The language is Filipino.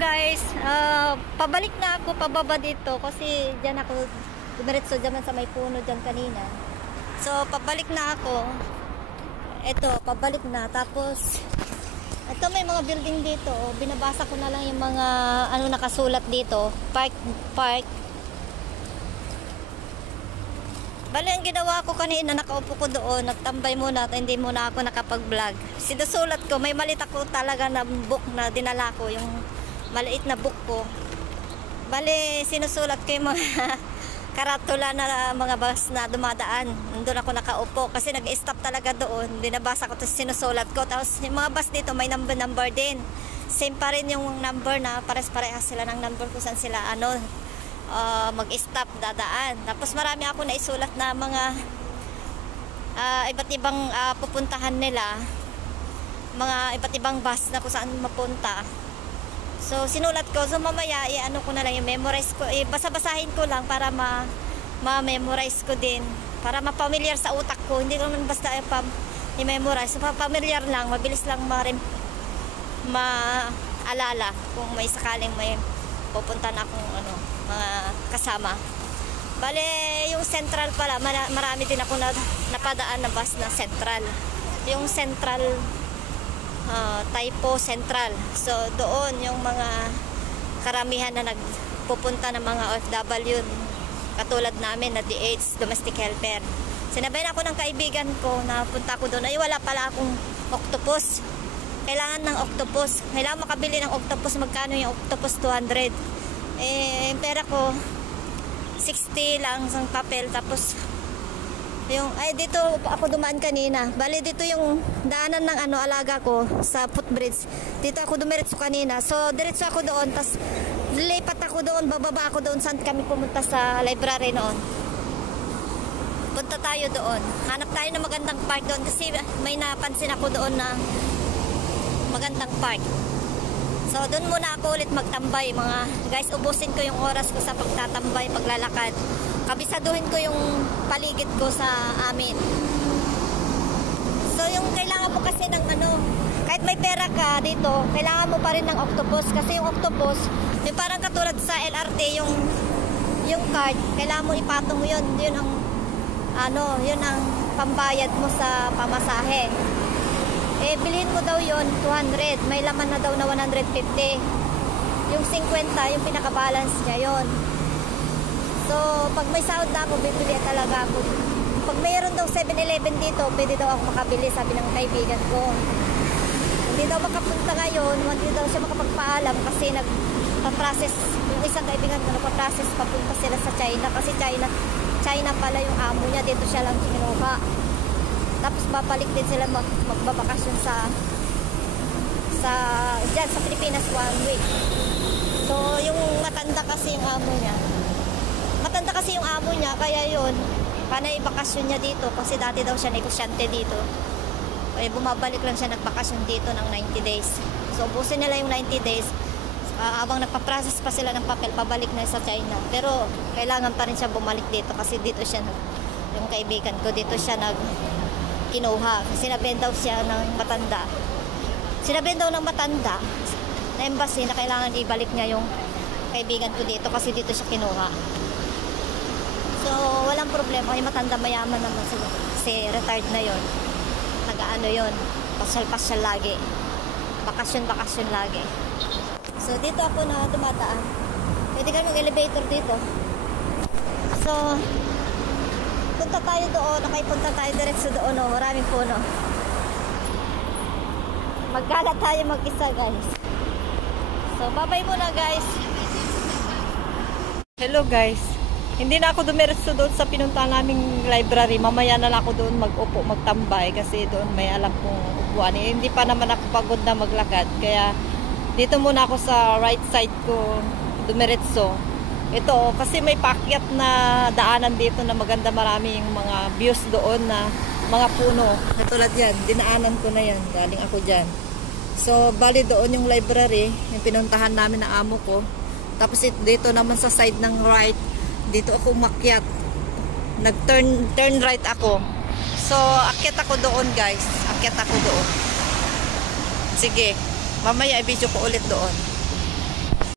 guys, pabalik na ako pababa dito kasi dyan ako dumiretso dyan sa may puno dyan kanina. So pabalik na ako. Ito, pabalik na. Tapos ito may mga building dito. Binabasa ko na lang yung mga ano nakasulat dito. Park. Bali ang ginawa ko kanina, nakaupo ko doon, nagtambay muna at hindi muna ako nakapag-vlog. Sinusulat ko, may malit ako talaga na book na dinala ko, yung maliit na book ko. Bali sinusulat ko yung mga karatula na mga bus na dumadaan. Doon ako nakaupo kasi nag-stop talaga doon. Binabasa ko tapos sinusulat ko. Tapos yung mga bus dito may number din. Same pa rin yung number na pares-parehas sila ng number kung saan sila mag-stop, dadaan. Tapos marami ako naisulat na mga iba't ibang pupuntahan nila, mga iba't ibang bus na kung saan mapunta. So sinulat ko, so mamaya ano ko na lang yung memorize ko, basa-basahin ko lang para ma-memorize ko din, para ma-familiar sa utak ko. Hindi ko naman basta i-memorize, so familiar lang, mabilis lang maalala kung may sakaling may pupunta na akong mga kasama. Bale, yung Central pala, marami din ako napadaan na bus na Central. Yung Central, Typo Central. So, doon yung mga karamihan na nagpupunta ng mga OFW, katulad namin na DH, domestic helper. Sinabayan ako ng kaibigan ko na punta ko doon. Ay, wala pala akong octopus. Kailangan ng octopus. Kailangan makabili ng octopus. Magkano yung octopus? 200. Yung pera ko 60 lang sa papel. Tapos dito ako dumaan kanina. Bali dito yung daanan ng alaga ko sa footbridge. Dito ako dumiretso kanina. So diretso ako doon, tapos lipat ako doon, bababa ako doon saan kami pumunta sa library noon. Punta tayo doon. Hanap tayo ng magandang park doon kasi may napansin ako doon na magandang park. So doon muna ako ulit magtambay mga guys. Ubusin ko yung oras ko sa pagtatambay, paglalakad. Kabisaduhin ko yung paligid ko sa amin. So yung kailangan mo kasi ng kahit may pera ka dito, kailangan mo pa rin ng octopus. Kasi yung octopus, yung parang katulad sa LRT, yung card, kailangan mo ipatong mo yun. Yun ang pambayad mo sa pamasahe. Bilhin mo daw yon 200. May laman na daw na 150. Yung 50, yung pinaka-balance niya yon. So, pag may sahod na ako, bibili talaga ako. Pag mayroon daw 7-Eleven dito, pwede daw ako makabili, sabi ng kaibigan ko. Hindi daw makapunta ngayon, hindi daw siya makapagpaalam kasi nagpa-process. Yung isang kaibigan ko, nagpa-process, papunta sila sa China. Kasi China pala yung amo niya, dito siya lang kinuha. Tapos babalik din sila magbabakasyon dyan sa Pilipinas 1 week. So yung matanda kasi yung amo niya, kaya yun panay bakasyon niya dito kasi dati daw siya negosyante dito. Bumabalik lang siya nagbakasyon dito ng 90 days. So ubusin nila yung 90 days habang nagpa-process pa sila ng papel, pabalik na sa China. Pero kailangan pa rin siya bumalik dito kasi dito siya yung kaibigan ko dito siya kinuha. Sinabihan daw siya ng matanda. Sinabihan daw ng matanda na embassy na kailangan ibalik niya yung kaibigan ko dito kasi dito siya kinuha. So, walang problema. Yung matanda mayaman naman sila. Kasi retired na yon. Nag-ano yon. Pasyal-pasyal lagi. Bakasyon lagi. So, dito ako na dumataan. Pwede ka mag-elevator dito. So, punta tayo doon, punta tayo diretso doon, maraming puno. Magkala tayo mag-isa guys. So bye-bye muna guys. Hello guys. Hindi na ako dumiretso doon sa pinuntahan naming library. Mamaya na lang ako doon mag-upo, magtambay kasi doon may alam kong upuan. Hindi pa naman ako pagod na maglakad. Kaya dito muna ako sa right side ko dumiretso. Ito, kasi may paakyat na daanan dito na maganda, maraming mga views doon na mga puno. Katulad yan, dinaanan ko na yan. Galing ako dyan. So, bali doon yung library, yung pinuntahan namin ng amo ko. Tapos dito naman sa side ng right, dito ako umakyat. Nag-turn right ako. So, akyat ako doon guys. Akyat ako doon. Sige, mamaya i-video ko ulit doon.